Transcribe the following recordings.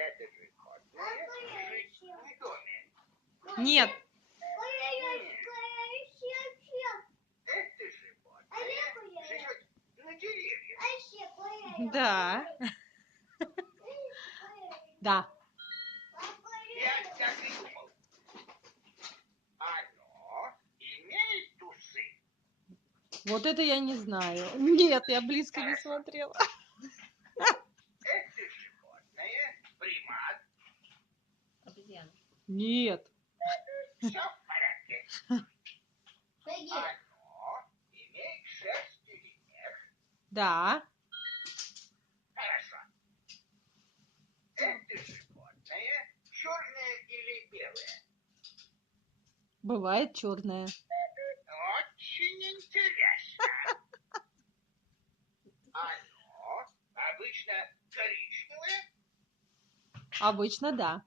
Это животное жить в доме. Нет. Это животное живет на деревьях. Да. Да. Я так и думал. Оно имеет усы. Вот это я не знаю. Нет, я близко не смотрела. Это животное примат. Обезьяна. Нет. Все в порядке. Оно имеет шерсть или нет? Да. Хорошо. Это животное черное или белое? Бывает черная. Очень интересно. Оно обычно коричневое? Обычно да.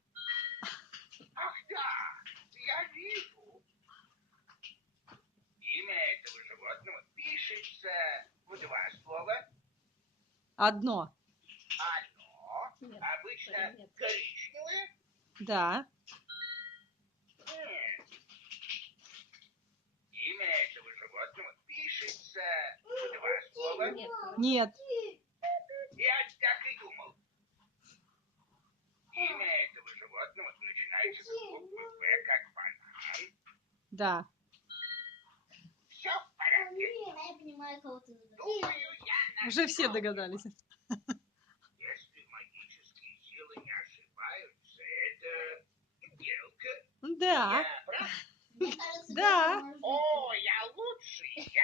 Ах да, я вижу. Имя этого животного пишется в два слова. Одно. Оно Нет, обычно нет. коричневое? Да. Имя этого животного пишется в два слова. Нет. Нет. Я так и думал. Имя этого животного начинается с буквы «П», как банан. Да. Все в порядке. Я понимаю, кого ты задумал. Думаю, я Уже все нашел догадались. его. Если магические силы не ошибаются, это белка. Да. Я прав? Мне кажется, Да. белка может О, я